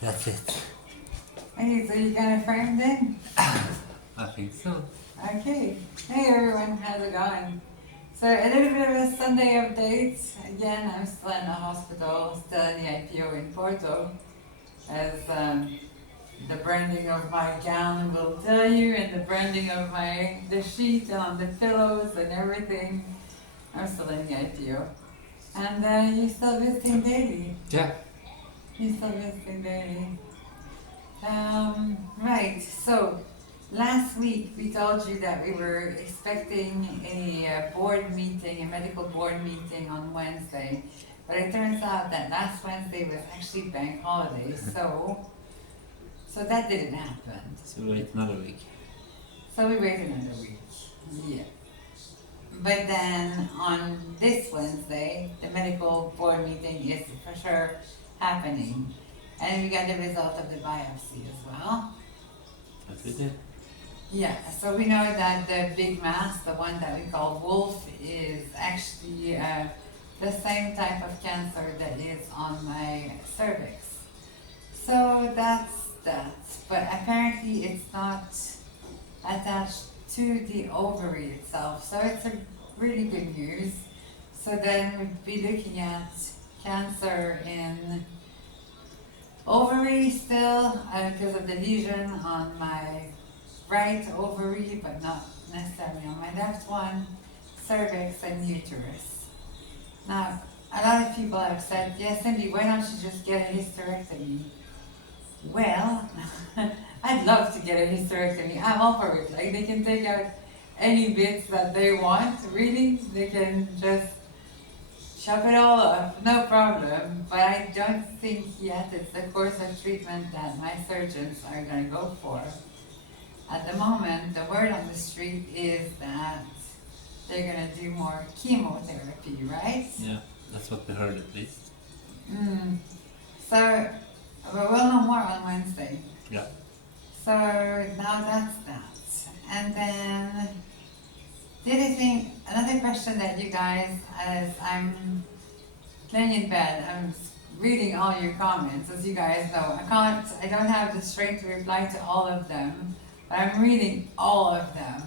That's it. Okay, so you got a frame then? I think so. Okay. Hey everyone, how's it going? So a little bit of a Sunday update. Again, I'm still in the hospital, still in the IPO in Porto, as the branding of my gown will tell you, and the branding of the sheet on the pillows and everything. I'm still in the IPO. And you're still visiting daily. Yeah. You're still visiting daily. Right, so last week we told you that we were expecting a board meeting, a medical board meeting on Wednesday, but it turns out that last Wednesday was actually bank holiday, so that didn't happen. So wait another week. So we waited another week. Yeah. But then on this Wednesday, the medical board meeting is for sure happening. And we got the result of the biopsy as well. That's it. Yeah, so we know that the big mass, the one that we call wolf, is actually the same type of cancer that is on my cervix. So that's that. But apparently it's not attached to the ovary itself. So it's a really good news. So then we'd be looking at cancer in ovary still, because of the lesion on my right ovary, but not necessarily on my left one, cervix and uterus. Now, a lot of people have said, yes, Cindy, why don't you just get a hysterectomy? Well, I'd love to get a hysterectomy. I'm all for it. Like, they can take out any bits that they want, really. They can just chop it all off, no problem. But I don't think yet it's the course of treatment that my surgeons are going to go for. At the moment, the word on the street is that they're going to do more chemotherapy, right? Yeah, that's what we heard at least. So, but we'll know more on Wednesday. Yeah. So now that's that. And then the other thing, another question that you guys, as I'm laying in bed, I'm reading all your comments, as you guys know. I don't have the strength to reply to all of them, but I'm reading all of them.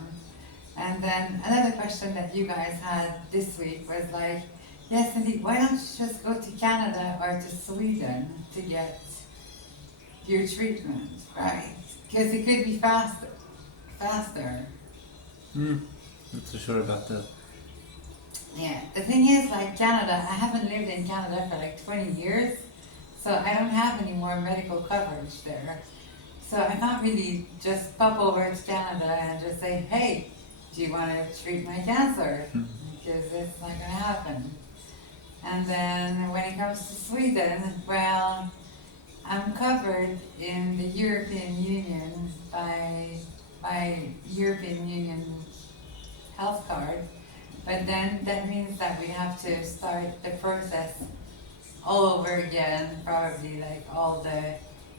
And then another question that you guys had this week was like, yes, indeed, why don't you just go to Canada or to Sweden to get your treatment, right? Because it could be faster. Not so sure about that. Yeah, the thing is, like Canada, I haven't lived in Canada for like 20 years, so I don't have any more medical coverage there. So I can't really just pop over to Canada and just say, hey, do you want to treat my cancer? Because it's not going to happen. And then when it comes to Sweden, well, I'm covered in the European Union by European Union health card, but then that means that we have to start the process all over again, probably like all the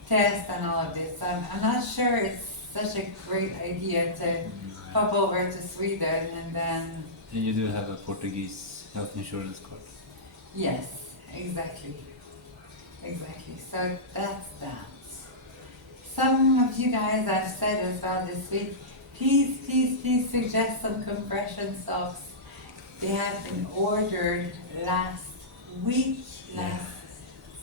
tests and all of this. So I'm not sure it's such a great idea to pop over to Sweden and then... And you do have a Portuguese health insurance card. Yes, exactly. So that's that. Some of you guys have said as well this week, please suggest some compression socks. They have been ordered last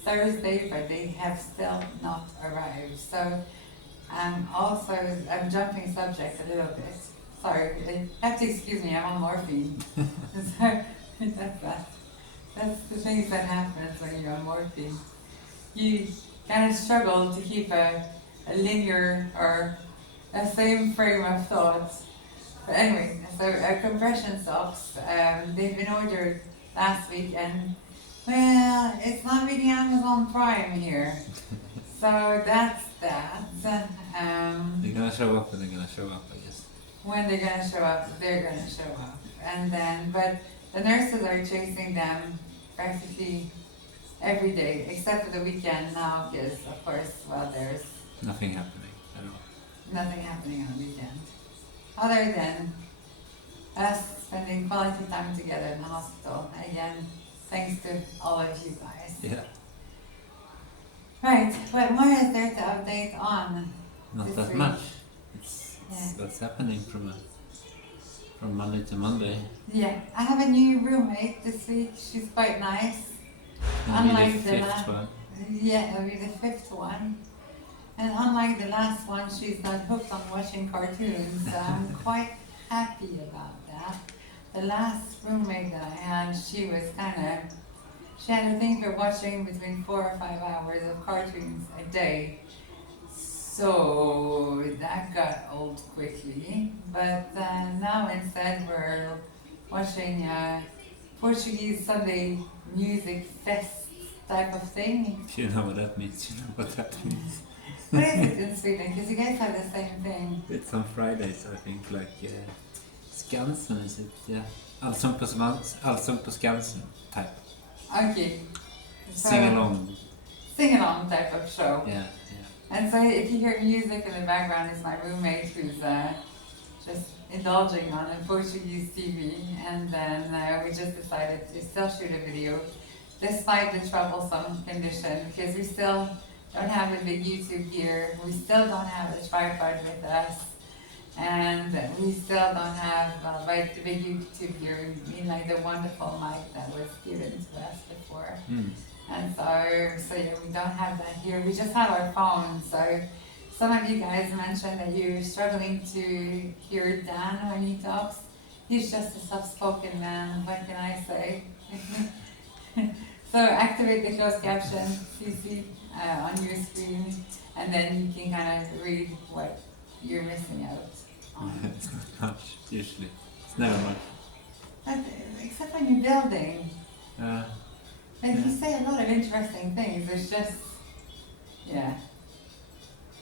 Thursday, but they have still not arrived. So I'm jumping subject a little bit. Sorry, you have to excuse me, I'm on morphine. So that's the things that happens when you're on morphine. You kind of struggle to keep a linear or a same frame of thought. But anyway, so compression socks, they've been ordered last week, and well, it's not really Amazon Prime here. So that's that. They're gonna show up and they're gonna show up, I guess. When they're gonna show up, they're gonna show up. And then, but the nurses are chasing them practically every day, except for the weekend now, because of course, well, there's Nothing happening at all. nothing happening on the weekend. Other than us spending quality time together in the hospital. Again, thanks to all of you guys. Yeah. Right. What more is there to update on Not this that week? much. It's what's happening from Monday to Monday. Yeah, I have a new roommate this week. She's quite nice. Maybe the Unlike the fifth one. yeah, it'll be the fifth one. And unlike the last one, she's not hooked on watching cartoons. So I'm quite happy about that. The last roommate that I had, she had a thing for watching between 4 or 5 hours of cartoons a day. So that got old quickly. But now instead we're watching Portuguese Sunday music fest type of thing. You know what that means. You know what that means. What is it in Sweden? Because you guys have the same thing. It's on Fridays, I think. Like Skansen, is it? Yeah. Allsång på Skansen type. Okay. So, Sing along. Sing along type of show. Yeah. And so if you hear music in the background, it's my roommate who's just indulging on a Portuguese TV. And then we just decided to still shoot a video despite the troublesome condition, because we still don't have a big YouTube gear. We still don't have a tripod with us. And we still don't have like the big YouTube gear, like the wonderful mic that was given to us before. And so yeah, we don't have that here. We just have our phones. So some of you guys mentioned that you're struggling to hear Dan when he talks. He's just a soft-spoken man. What can I say? So activate the closed caption, CC, on your screen, and then you can kind of read what you're missing out on. It's not much, usually. It's never much. But, except when you're building. Like you say a lot of interesting things. It's just, yeah.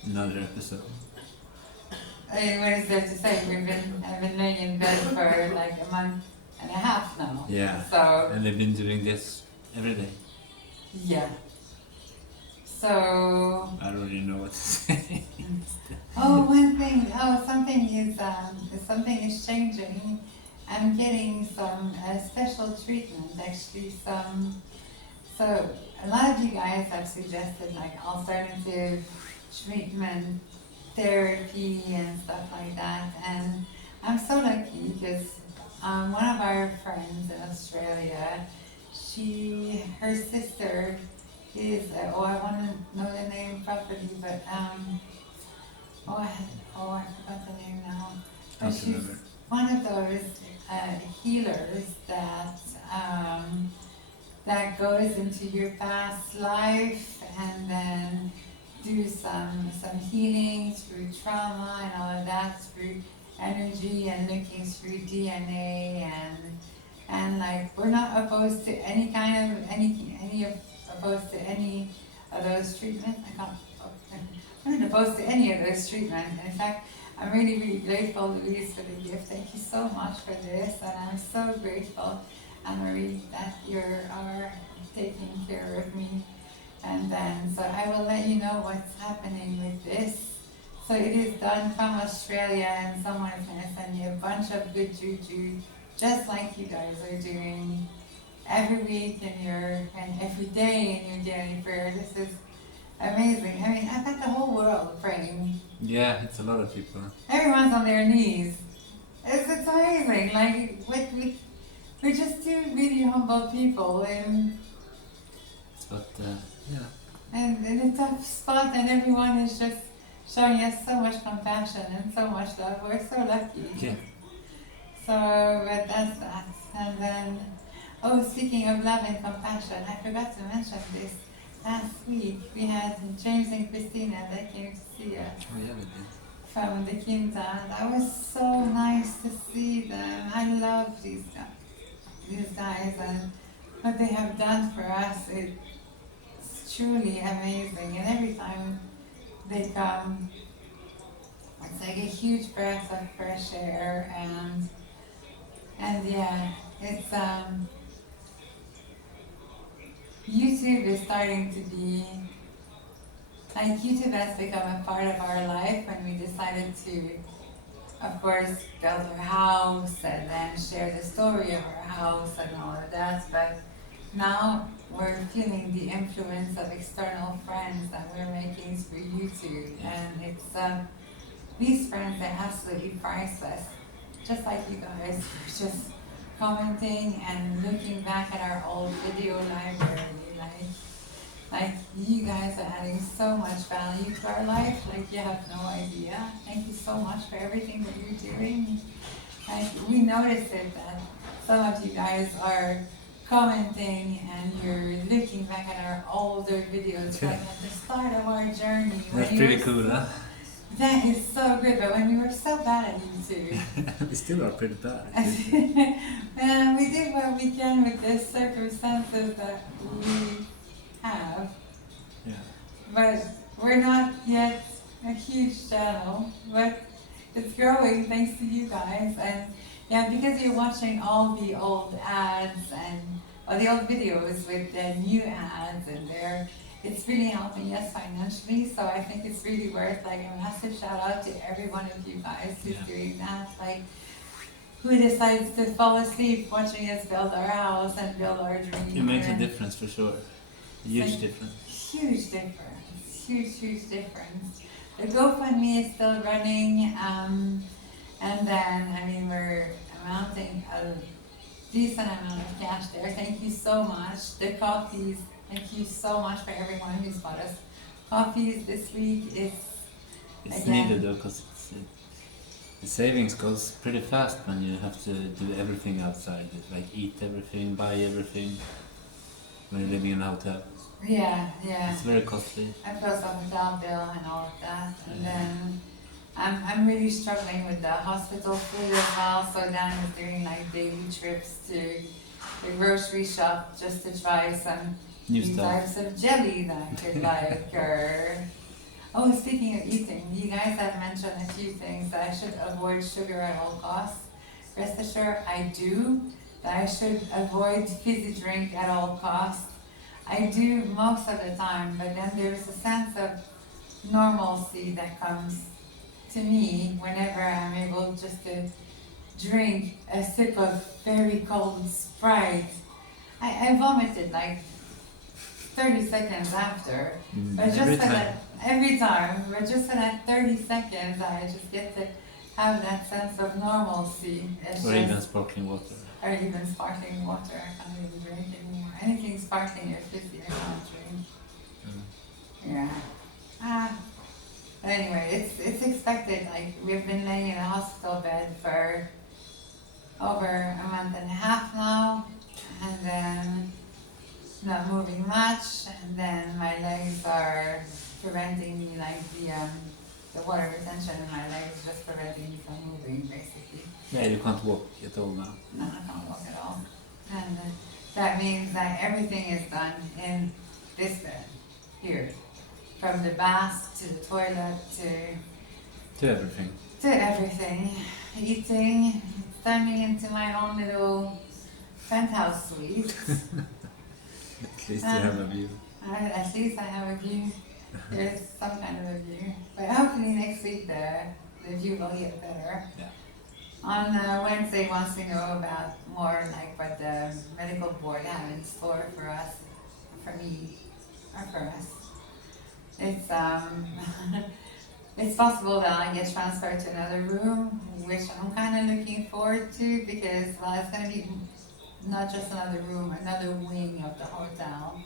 Another episode. I mean, what is there to say? I've been laying in bed for like a month and a half now. Yeah. So. And they've been doing this every day. Yeah. So. I don't really know what to say. Something is changing. I'm getting some special treatment, actually. So a lot of you guys have suggested like alternative treatment, therapy and stuff like that. And I'm so lucky because one of our friends in Australia, her sister is, I want to know the name properly, but I forgot the name now. But she's one of those healers that goes into your past life and then do some healing through trauma and all of that, through energy and looking through DNA and like we're not opposed to any opposed to any of those treatments. I'm not opposed to any of those treatments. In fact, I'm really, really grateful, Louise, for the gift. Thank you so much for this, and I'm so grateful, Anne-Marie, that you are taking care of me. And then, so I will let you know what's happening with this. So it is done from Australia, and someone is going to send you a bunch of good juju, just like you guys are doing every week and every day in your daily prayer. This is amazing. I mean, I've got the whole world praying. Yeah, it's a lot of people. Everyone's on their knees. It's amazing. Like, we're just two really humble people yeah. And in a tough spot, and everyone is just showing us so much compassion and so much love. We're so lucky. Yeah. So, but that's that. And then, speaking of love and compassion, I forgot to mention this. Last week, we had James and Christina that came to see us. Oh, yeah, they did. From the Quinta. That was so nice to see them. I love these guys and what they have done for us. It's truly amazing. And every time they come, it's like a huge breath of fresh air. And yeah, it's YouTube is starting to be, like YouTube has become a part of our life when we decided to, of course, build our house and then share the story of our house and all of that. But now we're feeling the influence of external friends that we're making through YouTube, and it's these friends are absolutely priceless. Just like you guys, we're just commenting and looking back at our old video library, like you guys are adding so much value to our life, like you have no idea. Thank you so much for everything that you're doing. Like we noticed it that some of you guys are commenting and you're looking back at our older videos, like at the start of our journey. That's pretty cool, huh? That is so good, but when we were so bad at YouTube. We still are pretty bad. And we did what we can with the circumstances that we have. Yeah. But we're not yet a huge channel, but it's growing thanks to you guys. And yeah, because you're watching all the old ads or the old videos with the new ads it's really helping us financially. So I think it's really worth like a massive shout out to every one of you guys who's doing that. Like who decides to fall asleep watching us build our house and build our dream. It makes a difference for sure. Huge difference. Huge difference. Huge difference. The GoFundMe is still running, and then I mean we're amounting a decent amount of cash there. Thank you so much. The coffees, thank you so much for everyone who's bought us coffees this week. It's needed though, because the savings goes pretty fast when you have to do everything outside, like eat everything, buy everything, when you're living in a hotel. Yeah. It's very costly. I plus a hotel bill and all of that, and then I'm really struggling with the hospital food as well. So Dan is doing like daily trips to the grocery shop just to try some new types of jelly that I could like. Oh, speaking of eating, you guys have mentioned a few things that I should avoid sugar at all costs. Rest assured, I do. That I should avoid fizzy drink at all costs. I do most of the time, but then there's a sense of normalcy that comes to me whenever I'm able just to drink a sip of very cold Sprite. I vomited like 30 seconds after, but just every for time. that, every time, but just for that 30 seconds, I just get to have that sense of normalcy. Or even sparkling water. Or even sparkling water. I can't even drink anymore. Anything sparkling or fizzy, I can't drink. Yeah. But anyway, it's expected. Like we've been laying in a hospital bed for over a month and a half now, and then not moving much, and then my legs are preventing me, like the water retention in my legs just preventing me from moving, basically. Yeah, you can't walk at all now. No, I can't walk at all. And that means that everything is done in this bed, here. From the bath to the toilet To everything. to everything. Eating, turning into my own little penthouse suite. At least you have a view. At least I have a view. There's some kind of a view. But hopefully next week the view will get better. Yeah. On Wednesday, wants to know about more like what the medical board have in store for us, for me, or for us. It's it's possible that I get transferred to another room, which I'm kind of looking forward to because well, it's going to be not just another room, another wing of the hotel.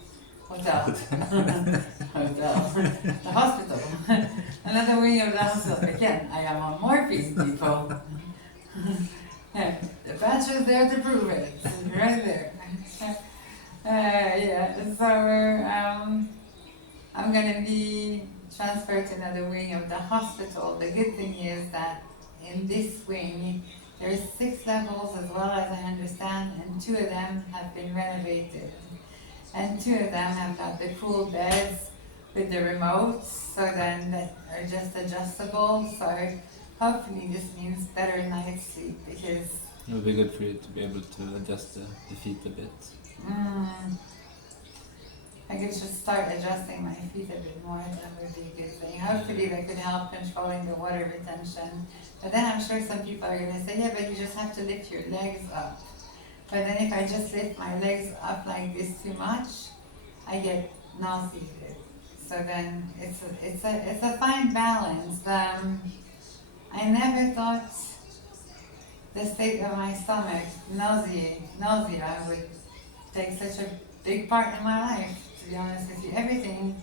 Hotel. The hospital. Another wing of the hospital. Again, I am on morphine, people. The badge there to prove it. Right there. Yeah, so I'm going to be transferred to another wing of the hospital. The good thing is that in this wing, there's 6 levels as well as I understand, and 2 of them have been renovated. And 2 of them have got the cool beds with the remotes, so then that are just adjustable. So hopefully this means better night's sleep because It would be good for you to be able to adjust the feet a bit. I could just start adjusting my feet a bit more. That would be a good thing. Hopefully that could help controlling the water retention. But then I'm sure some people are going to say, yeah, but you just have to lift your legs up. But then if I just lift my legs up like this too much, I get nauseated. So then it's a fine balance. I never thought the state of my stomach, nausea would take such a big part in my life. To be honest with you, everything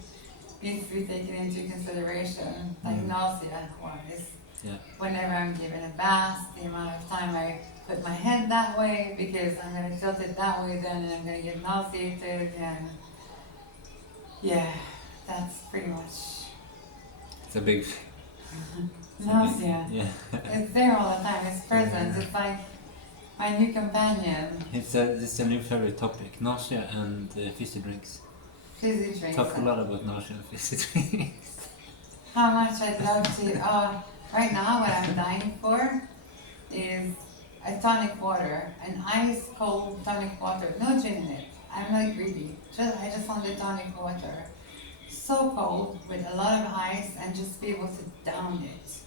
needs to be taken into consideration, like nausea wise. Yeah. Whenever I'm given a bath, the amount of time I put my head that way because I'm gonna tilt it that way then and I'm gonna get nauseated and yeah, that's pretty much It's a big. nausea. Yeah. It's there all the time, it's present, it's like my new companion. It's a new favorite topic: nausea and fizzy drinks. Fizzy drinks. Talk a lot about nausea and fizzy drinks. How much I'd love to. Right now, what I'm dying for is a tonic water, an ice cold tonic water, no gin in it. I'm not greedy. I just want the tonic water, so cold with a lot of ice, and just be able to down it,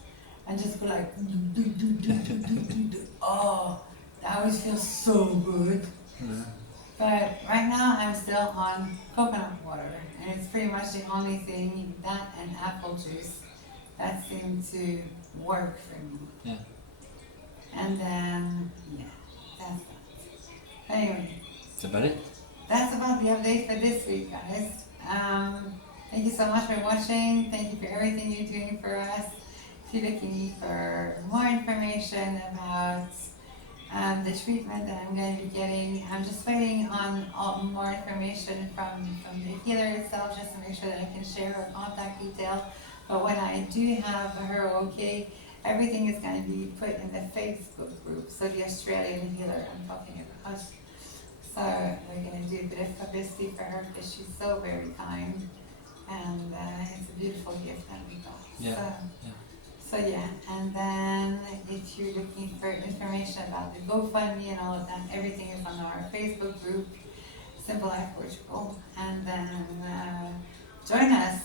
and just go like, oh, that always feels so good. But right now I'm still on coconut water, and it's pretty much the only thing, that and apple juice, that seem to work for me. Yeah. And then, yeah, that's that. Anyway, That's about it. that's about the update for this week, guys. Thank you so much for watching. Thank you for everything you're doing for us. If you're looking for more information about the treatment that I'm going to be getting, I'm just waiting on more information from the healer itself, just to make sure that I can share her contact details. But when I do have her okay, everything is going to be put in the Facebook group. So the Australian healer I'm talking about. So we're going to do a bit of publicity for her because she's so very kind, and it's a beautiful gift that we got. Yeah. So yeah, and then if you're looking for information about the GoFundMe and all of that, everything is on our Facebook group, Simple Life Portugal. And then join us.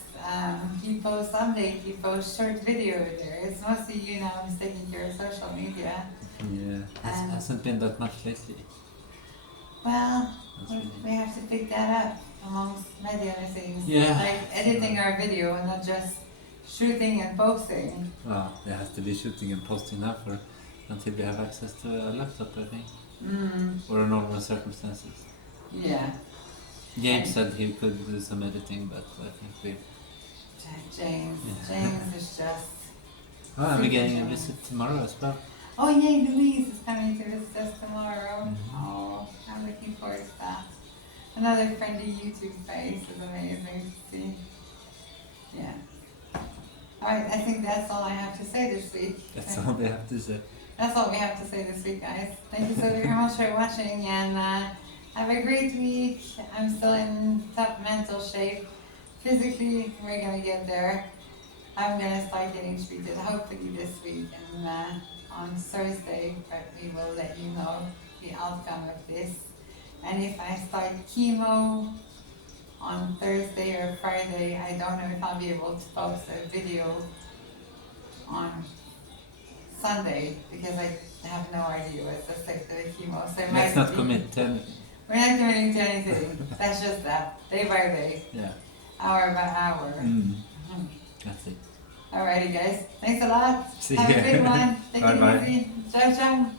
He posts someday, he posts short video there. It's mostly you now who's taking care of social media. Yeah. Hasn't been that much lately. Well, we have to pick that up amongst many other things. Yeah. Like editing our video and not just shooting and posting. Well, there has to be shooting and posting now until we have access to a laptop, I think. Or in normal circumstances. Yeah. James said he could do some editing, but I think we... James is just... Oh, I'm getting a visit tomorrow as well. Oh yay, Louise is coming to visit us tomorrow. Oh, I'm looking forward to that. Another friendly YouTube face is amazing to see. Yeah. Alright, I think that's all I have to say this week. That's all we have to say. That's all we have to say this week, guys. Thank you so very much for watching, and have a great week. I'm still in top mental shape. Physically, we're gonna get there. I'm gonna start getting treated hopefully this week and on Thursday, but we will let you know the outcome of this. And if I start chemo on Thursday or Friday, I don't know if I'll be able to post a video on Sunday because I have no idea what's the effect of the chemo. So Let's not commit to anything. We're not committing to anything. That's just that, day by day, Yeah. hour by hour. That's it. Alrighty, guys. Thanks a lot. See Have ya. a good one. Take Bye-bye. it easy. Ciao, ciao.